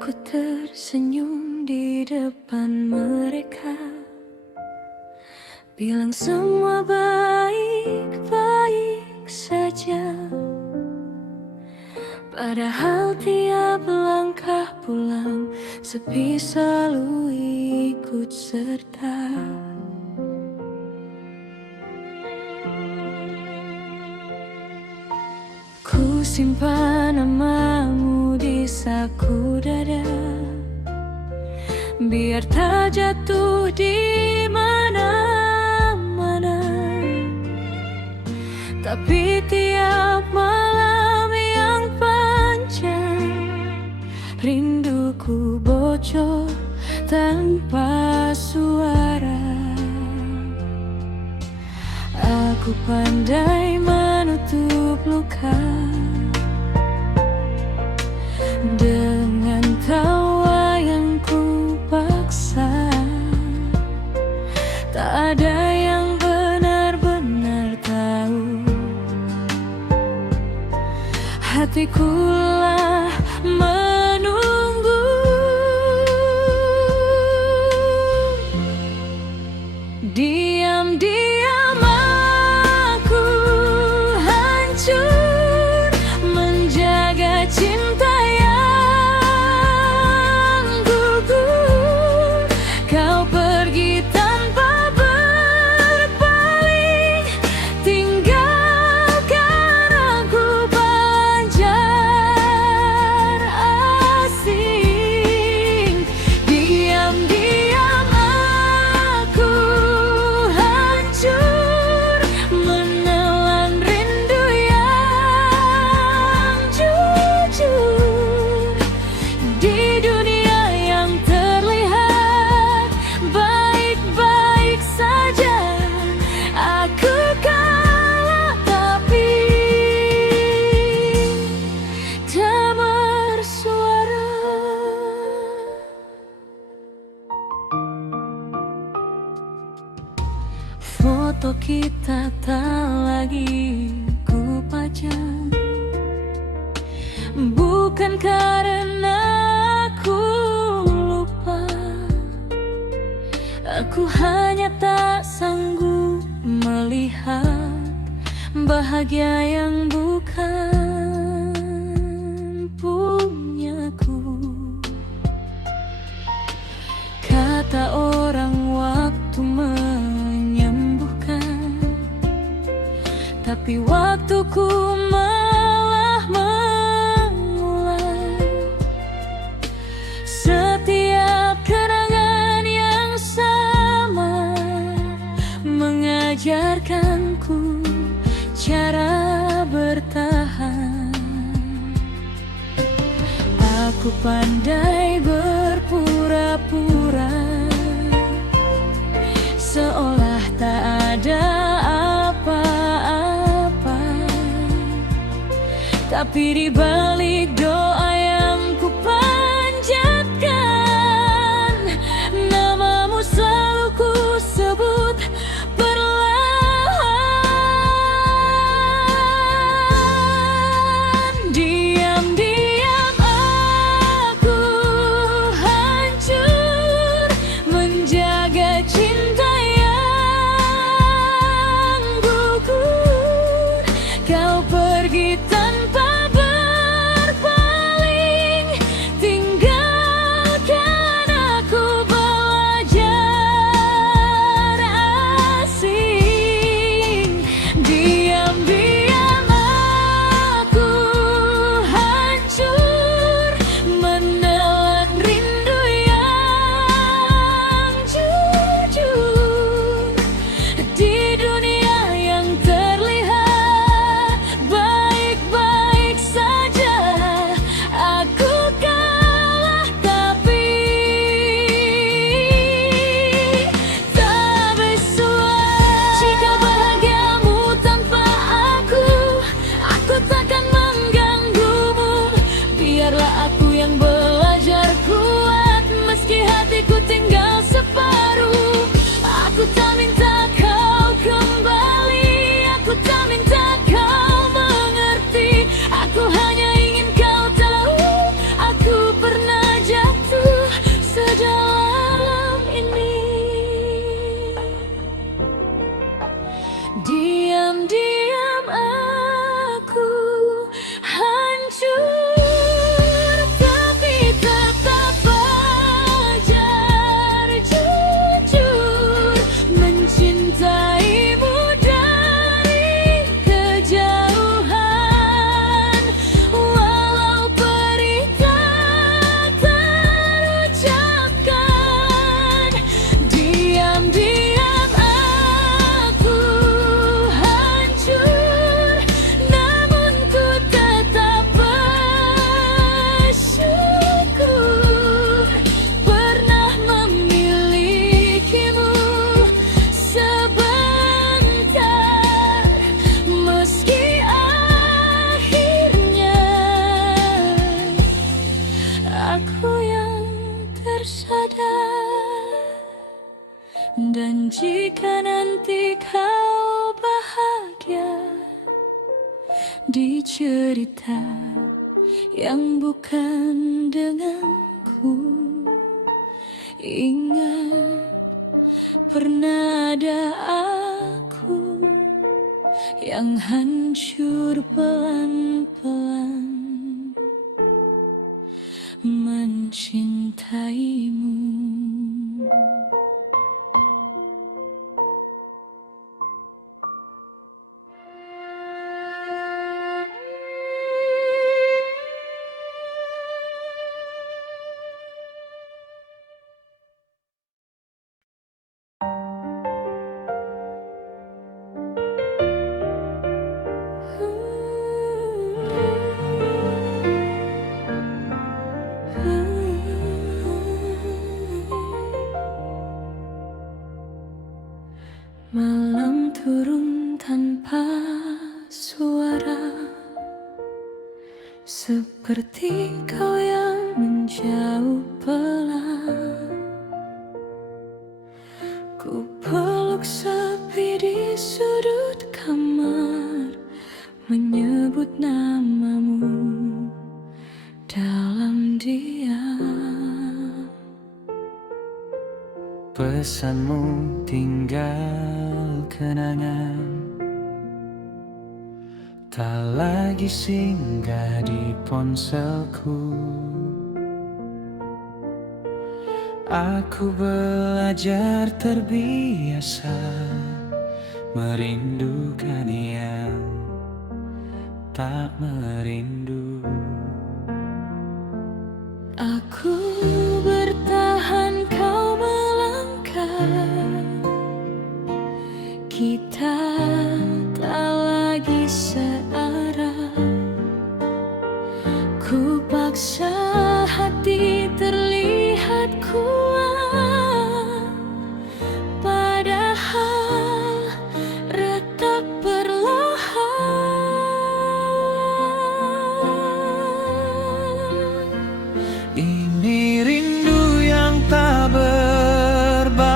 Aku tersenyum di depan mereka, bilang semua baik-baik saja. Padahal tiap langkah pulang sepi selalu ikut serta. Ku simpan namamu di saku dada, biar tak jatuh di mana-mana. Tapi tiap malam yang panjang, rinduku bocor tanpa suara. Aku pandai menutup luka dengan tawa yang ku paksa. Tak ada yang benar-benar tahu, hatiku lah menunggu. Diam-diam aku hancur menjaga cinta yang gugur. Kau pergi tanpa berpaling, tinggalkan aku banjar asing. Diam-diam aku hancur menelan rindu yang jujur. Di dunia yang terlihat baik-baik saja, aku kalah tapi tak bersuara. Foto kita tak lagi ku pajang, bukan karena aku lupa. Aku hanya tak sanggup melihat bahagia yang bukan punyaku. Kata orang waktu menyembuhkan, tapi waktuku malah mengulang. Setiap kenangan yang sama mengajarkanku cara bertahan. Aku pandai berpura-pura, seolah tak ada apa-apa. Tapi di balik doa yang ku panjatkan, namamu selalu ku sebut perlahan. Diam-diam aku hancur menjaga cinta yang gugur. Kau pergi tanpa berpaling, aku yang tersadar. Dan jika nanti kau bahagia di cerita yang bukan denganku, ingat pernah ada aku yang hancur pelan-pelan mencintaimu. Malam turun tanpa suara, seperti kau yang menjauh pelan. Ku peluk sepi di sudut kamar, menyebut namamu dalam diam. Pesanmu tinggal kenangan, tak lagi singgah di ponselku. Aku belajar terbiasa merindukan yang tak merindu. Aku bertahan, kau melangkah. Kita tak lagi searah. Ku paksa hati terlihat kuat, padahal retak perlahan. Ini rindu yang tak berbalas,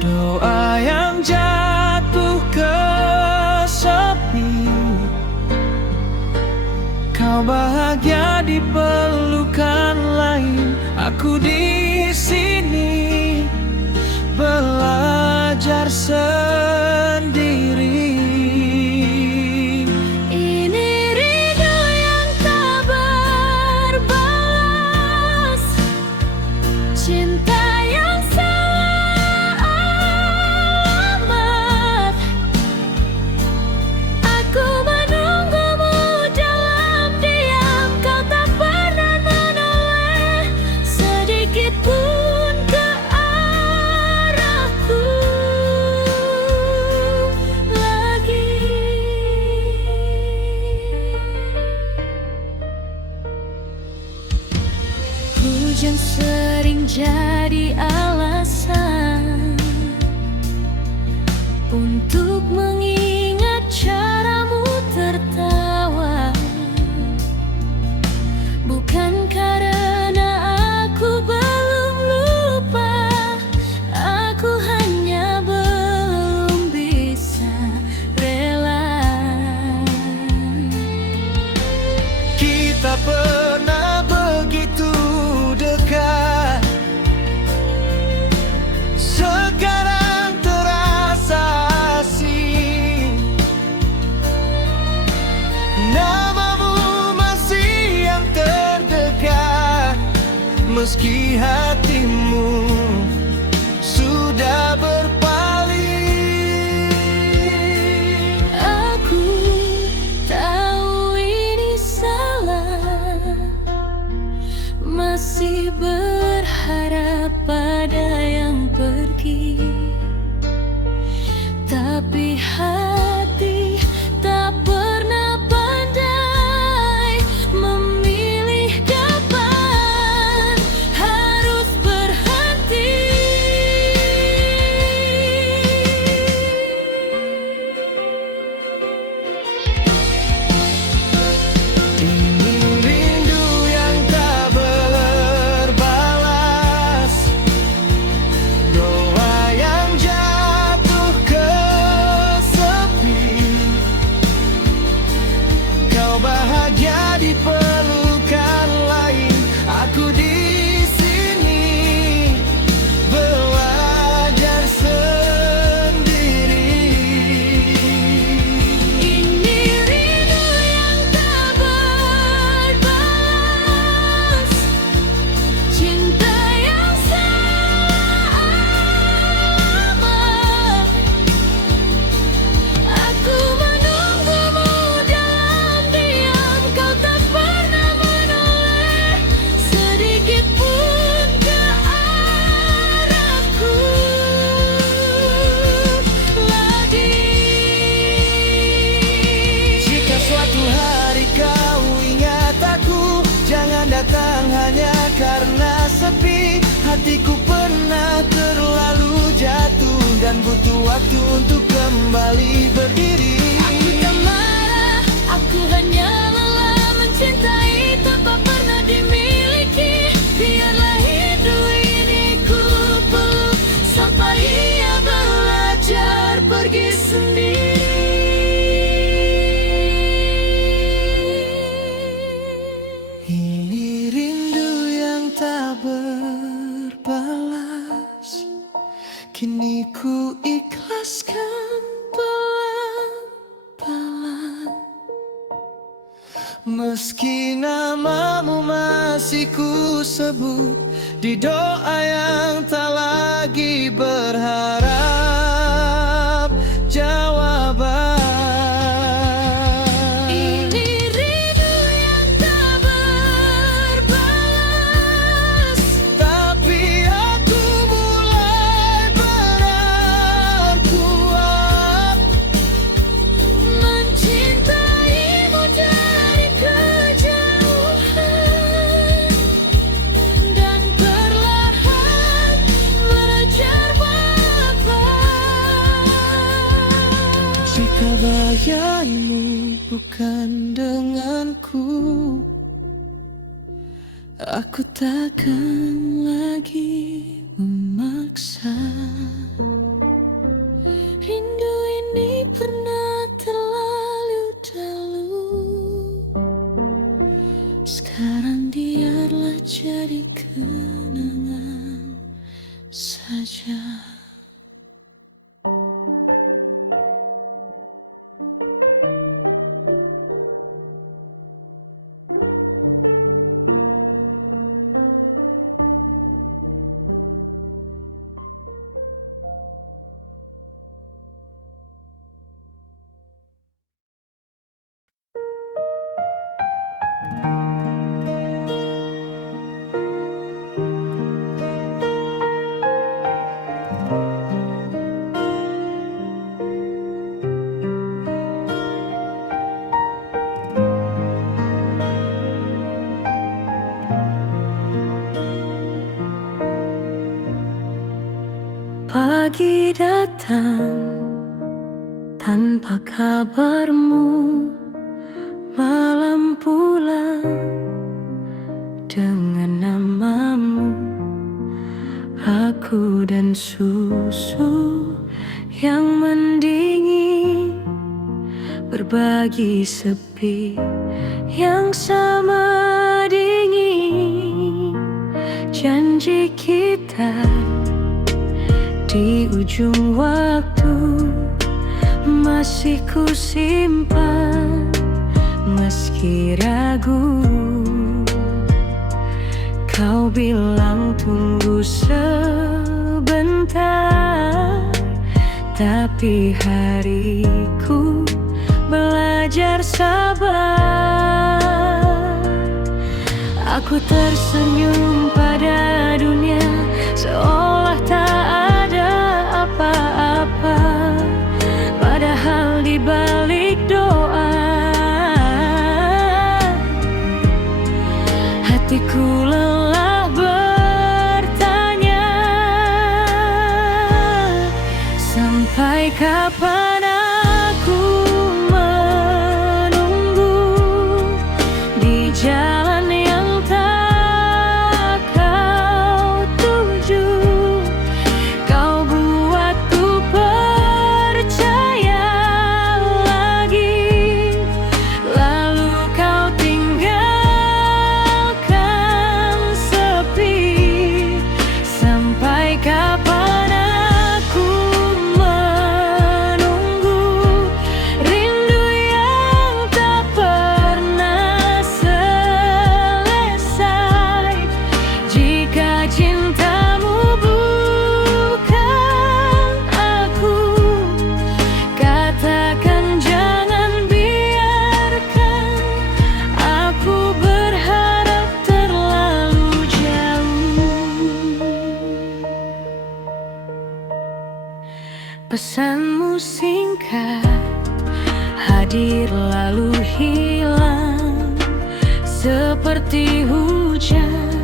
doa yang jatuh ke sepi. Kau bahagia di pelukan lain, aku di sini belajar sendiri. Ini rindu yang tak berbalas, cinta yang salah alamat. Aku menunggumu dalam diam, kau tak pernah menoleh sedikit pun ke arahku lagi. Hujan sering jadi alasan untuk mengingat caramu tertawa. Bukan karena aku belum lupa, aku hanya belum bisa rela. Kita pernah begitu dekat, sekarang terasa asing. Namamu masih yang terdekat, meski hatimu sudah berpaling. Aku tahu ini salah, masih berharap pada yang pergi, tapi hati tak pernah pandai memilih kapan harus berhenti. Ini rindu hatiku pernah terlalu jatuh dan butuh waktu untuk kembali berdiri. Aku tak marah, aku hanya lelah mencintai tanpa pernah dimiliki. Biarlah hidup ini ku peluk sampai ia belajar pergi sendiri. Ini rindu yang tak berbalas, kini ku ikhlaskan pelan-pelan. Meski namamu masih ku sebut di doa yang tak lagi berharap jawaban. Ini rindu yang tak berbalas, Tapi aku mulai berkuat mencintaimu dari kejauhan dan perlahan belajar wafat. jika bayanganmu bukan denganku. Aku takkan lagi memaksa. Rindu ini pernah terlalu dalu. Sekarang biarlah jadi kenangan saja. Pagi datang tanpa kabarmu, malam pulang dengan namamu. Aku dan susu yang mendingin berbagi sepi yang sama dingin. Janji kita di ujung waktu masih ku simpan meski ragu. Kau bilang tunggu sebentar, tapi hariku belajar sabar. Aku tersenyum pada dunia seolah tak ada apa-apa, padahal di balik doa hatiku lelah bertanya, sampai kapan aku menunggu di jalan yang tak kau tuju. Kau buatku percaya lagi, lalu kau tinggalkan sepi. Sampai kapan aku menunggu rindu yang tak pernah selesai. Jika cintamu bukan aku, katakan jangan biarkan aku berharap terlalu jauh. Pesanmu singkat, hadir lalu hilang seperti hujan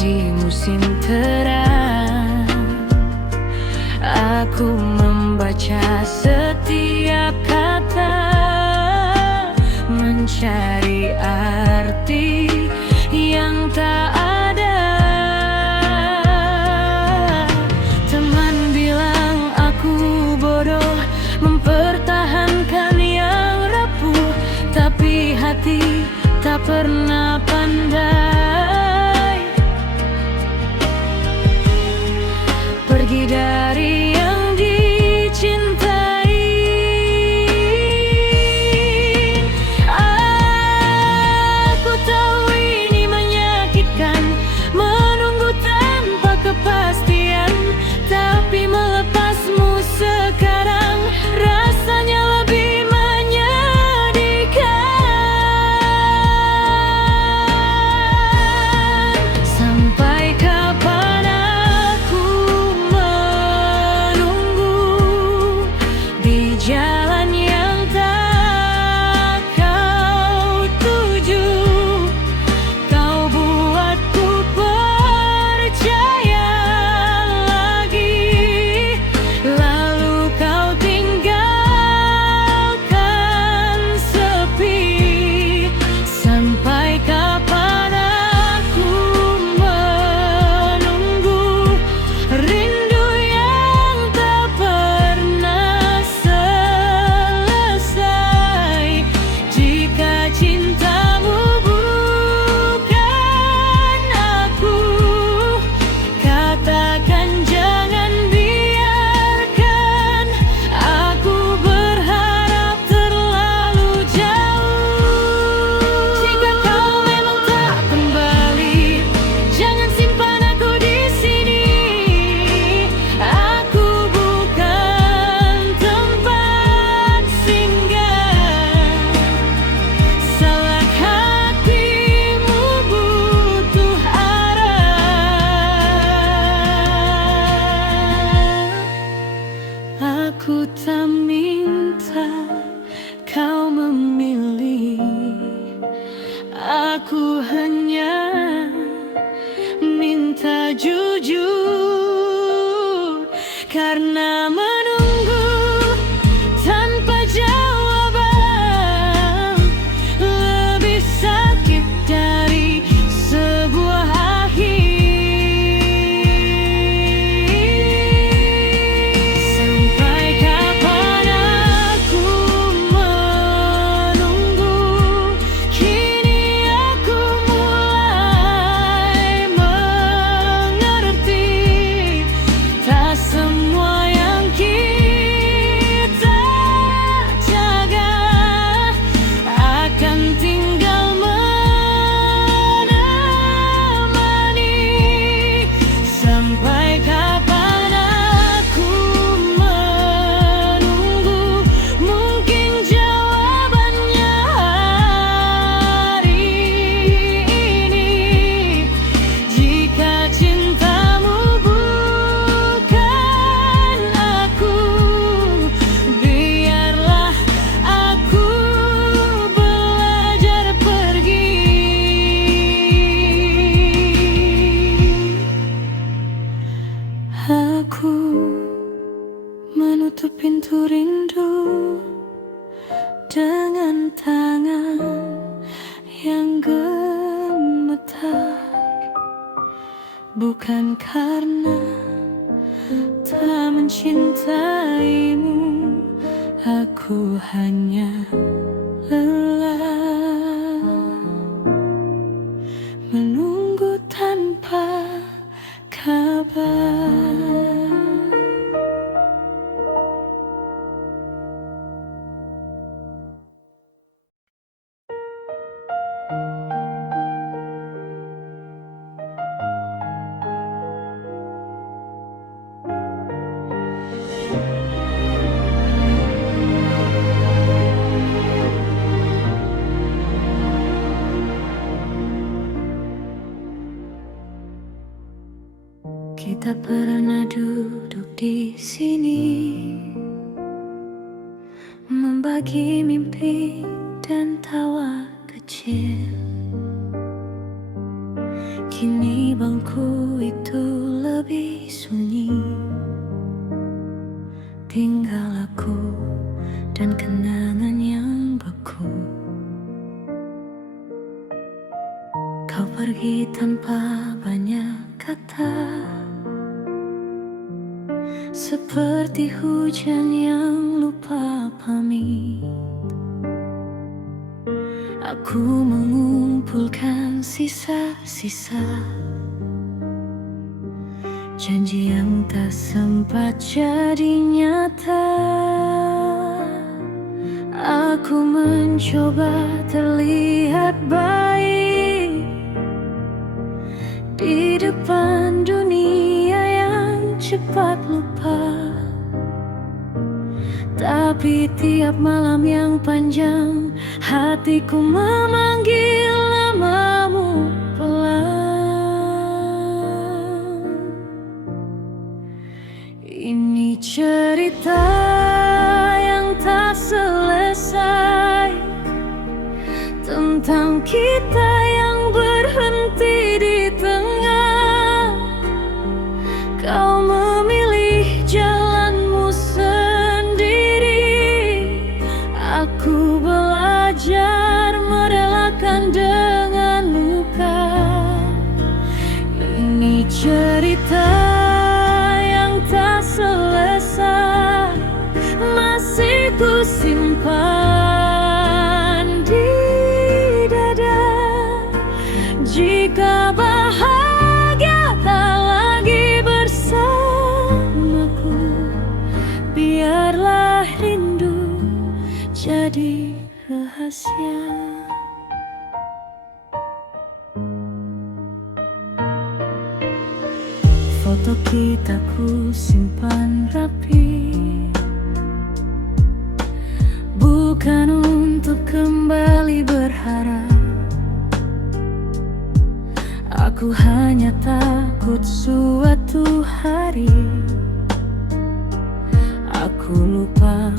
di musim terang. Aku membaca setiap kata, mencari arti yang tak ada. Teman bilang aku bodoh, mempertahankan yang rapuh, tapi hati tak pernah pandai pergi dari yang dicintai. Aku tahu ini menyakitkan, menunggu tanpa kepastian, tapi melepasmu sekarang rasanya lebih menyedihkan. Sampai kapan aku menunggu di jalan yang tak kau tuju? Kau buatku percaya lagi, lalu kau tinggalkan sepi. Sampai kapan aku menunggu rindu yang tak pernah selesai? Jika cintamu bukan aku, katakan jangan biarkan aku berharap terlalu jauh. Jika kau memang tak kembali, jangan simpan aku di sini. Aku bukan tempat singgah. Salah hatimu butuh arah. Aku tak minta kau memilih, aku hanya minta jujur. Karena menunggu tanpa jawaban lebih sakit dari sebuah akhir. Sampai kapan aku menunggu? Kini aku mulai mengerti, tak semua yang kita jaga akan tinggal menemani. Sampai kapan aku menunggu? Mungkin jawabannya hari ini. Jika cintamu bukan aku, biarlah aku belajar pergi. Aku menutup pintu rindu dengan tangan yang gemetar, bukan karena tak mencintaimu, aku hanya lelah menunggu tanpa kabar. Kita pernah duduk di sini, membagi mimpi dan tawa kecil. Kini gerbangku itu lebih sunyi. Tinggal aku dan kenangan yang beku. Kau pergi tanpa banyak kata, seperti hujan yang lupa pamit. Aku mengumpulkan sisa-sisa janji yang tak sempat jadi nyata. Aku mencoba terlihat baik di depan dunia yang cepat lupa. Tapi tiap malam yang panjang, hatiku memanggil namamu pelan. Ini cerita yang tak selesai, tentang kita yang berhenti di tengah. Kau memilih jalanmu sendiri, aku belajar merelakan dengan luka. Ini cerita yang tak selesai, masih ku simpan di dada. Jika bahagia tak lagi bersamaku, biarlah rindu jadi rahasia. Foto kita ku simpan rapi, bukan untuk kembali berharap. Aku hanya takut suatu hari aku lupa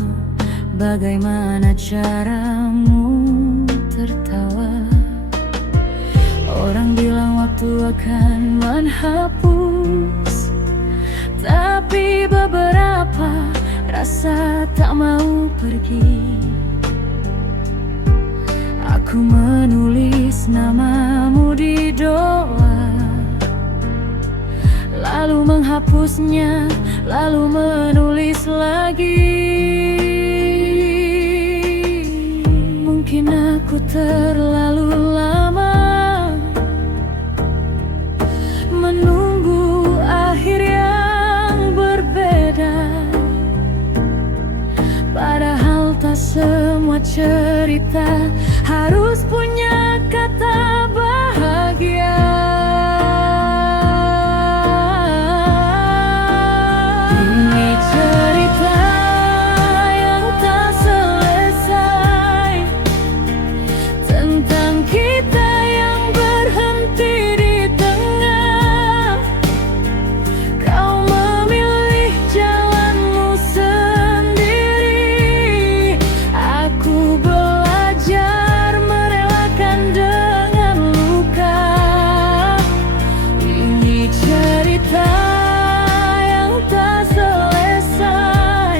bagaimana caramu tertawa. Orang bilang waktu akan menghapus, tapi beberapa rasa tak mau pergi. Aku menulis namamu di doa, lalu menghapusnya, lalu menulis lagi. Mungkin aku terlalu lama menunggu akhir yang berbeda, padahal tak semua cerita harus punya kata bahagia. Ini cerita yang tak selesai, tentang kita yang berhenti di tengah. Kau memilih jalanmu sendiri, aku belajar merelakan dengan luka. Ini cerita yang tak selesai,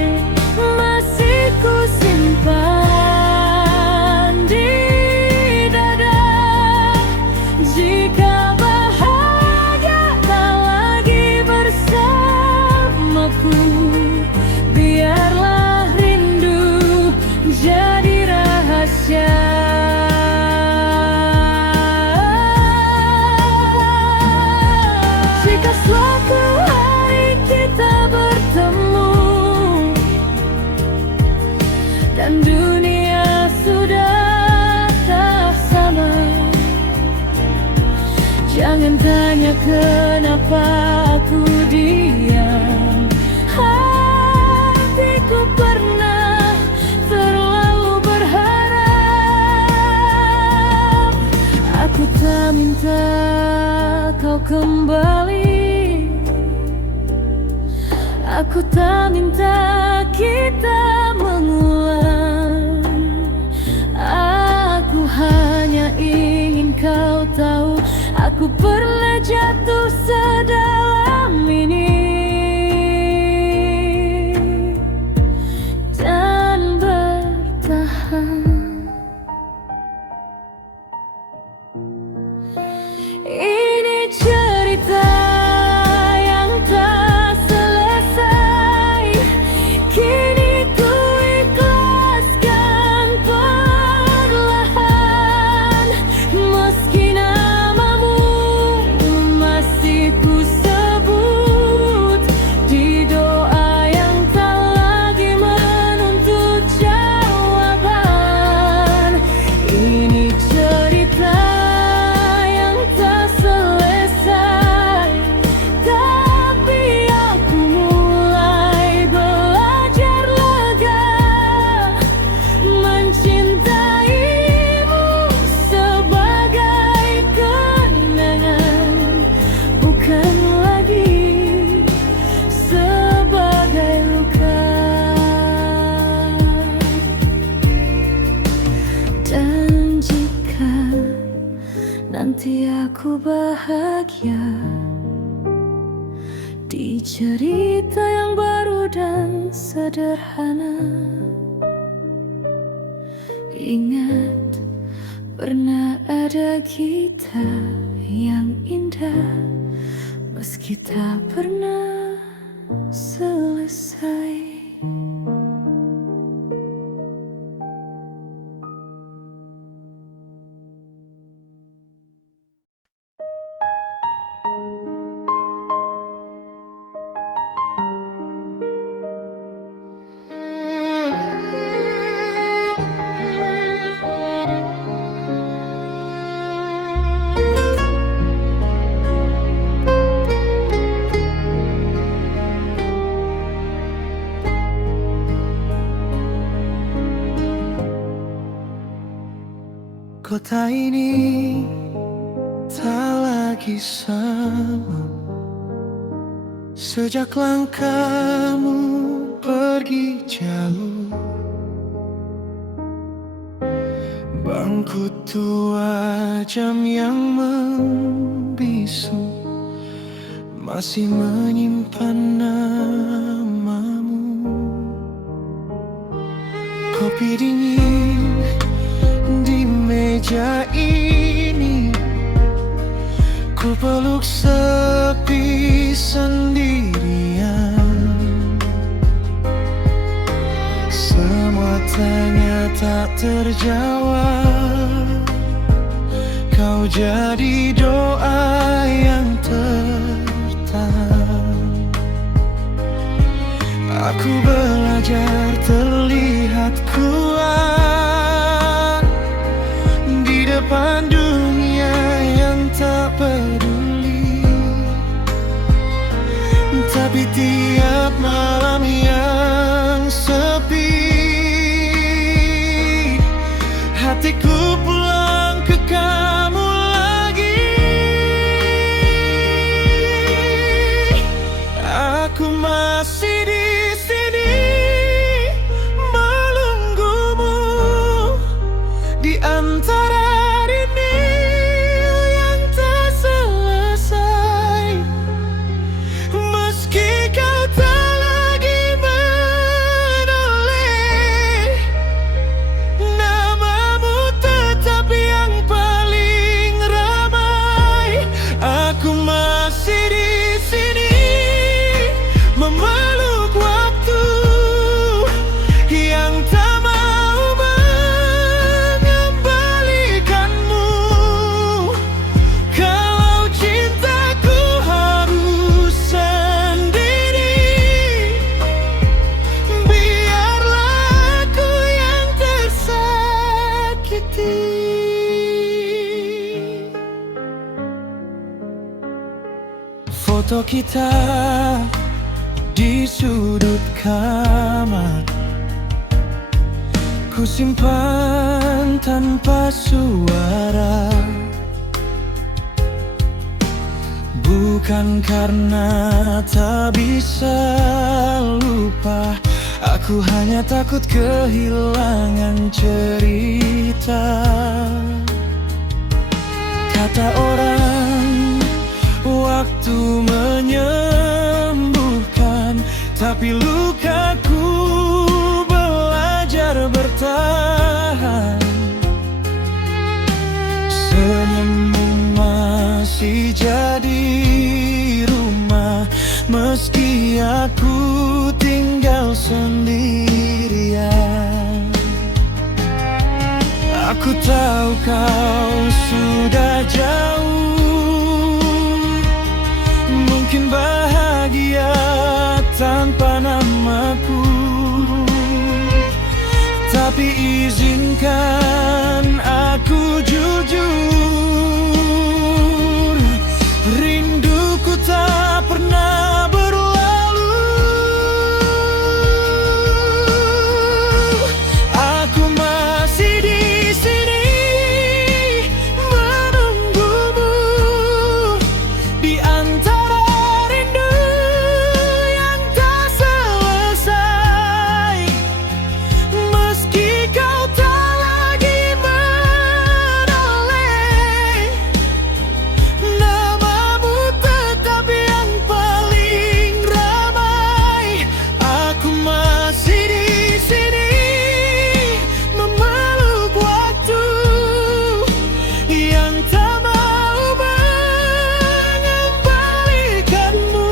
masih ku simpan di dada. Jika bahagia tak lagi bersamaku, biarlah rindu jadi rahasia. Jika suatu hari kita bertemu dan dunia sudah tak sama, jangan tanya kenapa aku diam. Hatiku pernah terlalu berharap. Aku tak minta kau kembali, aku tak minta kita mengulang. Aku hanya ingin kau tahu, aku pernah jatuh sedalam ini dan bertahan. Ini cerita yang tak selesai. Kini ku ikhlaskan perlahan. Meski namamu masih ku sebut di doa yang tak lagi menuntut jawaban. Ini cerita yang tak selesai, tapi aku mulai belajar lega mencintaimu sebagai kenangan, bukan lagi sebagai luka. Dan jika nanti aku bahagia di cerita yang baru dan sederhana, ingat pernah ada kita yang indah, meski tak pernah selesai. Kota ini tak lagi sama sejak langkahmu pergi jauh. Bangku tua, jam yang membisu masih menyimpan namamu. Kopi dingin di meja ini, ku peluk sepi sendirian. Semua tanya tak terjawab, kau jadi doa yang tertahan. Aku belajar terlihat kuat di depan dunia yang tak peduli. Tapi tiap malam yang sepi, hatiku pulang ke kamu lagi. Aku masih di sini menunggumu di antara rindu yang tak selesai. Meski kau tak lagi menoleh, namamu tetap yang paling ramai. Aku masih di sini memeluk waktu yang tak mau mengembalikanmu. Kalau cintaku harus sendiri, biarlah aku yang tersakiti. Foto kita di sudut kamar, ku simpan tanpa suara. Bukan karena tak bisa lupa, aku hanya takut kehilangan cerita. Kata orang, waktu menyembuhkan, tapi lukaku belajar bertahan. Senyummu masih jadi rumah, meski aku tinggal sendirian. Aku tahu kau sudah jauh, mungkin bahagia tanpa namaku, tapi izinkan aku jujur. Rinduku tak pernah berlalu. Aku masih di sini menunggumu, di antara rindu yang tak selesai. Meski kau tak lagi menoleh, namamu tetap yang paling ramai. Aku masih di sini memeluk waktu yang tak mau mengembalikanmu.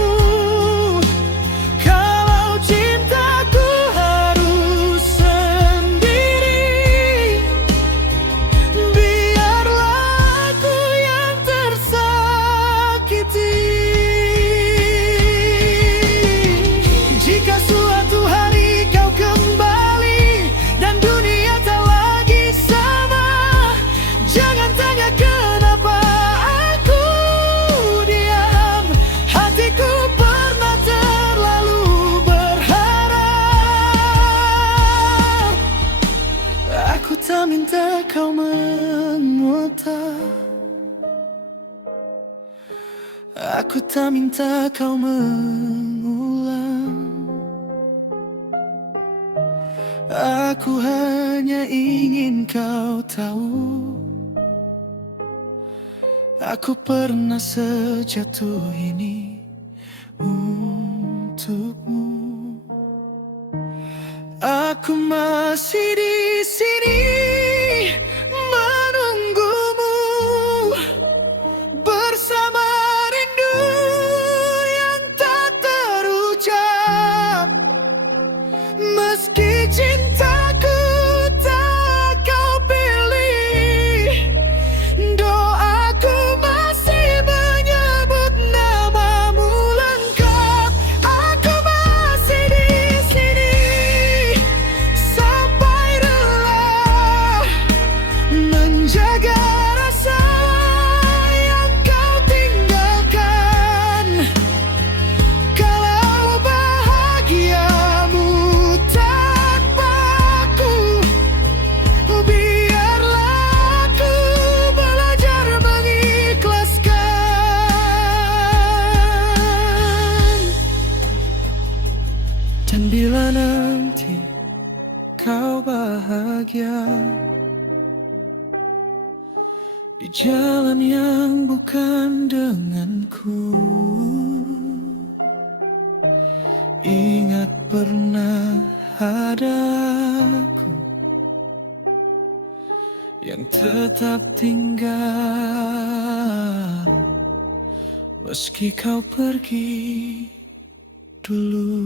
Kalau cintaku harus sendiri, biarlah aku yang tersakiti. Jika suatu hari kau kembali dan dunia tak lagi sama, jangan tanya kenapa aku diam. Hatiku pernah terlalu berharap. Aku tak minta kau mengotak, aku tak minta kau mengulang. Aku hanya ingin kau tahu, aku pernah sejatuh ini untukmu. Aku masih di sini menunggumu, bersama rindu yang tak terucap. Meski cintaku tak kau pilih, doaku masih menyebut namamu lengkap. Aku masih di sini sampai rela menjaga rasa yang kau tinggalkan. Kalau bahagiamu tanpaku, biarlah aku belajar mengikhlaskan. Dan bila nanti kau bahagia di jalan yang bukan denganku, ingat pernah ada aku yang tetap tinggal, meski kau pergi dulu.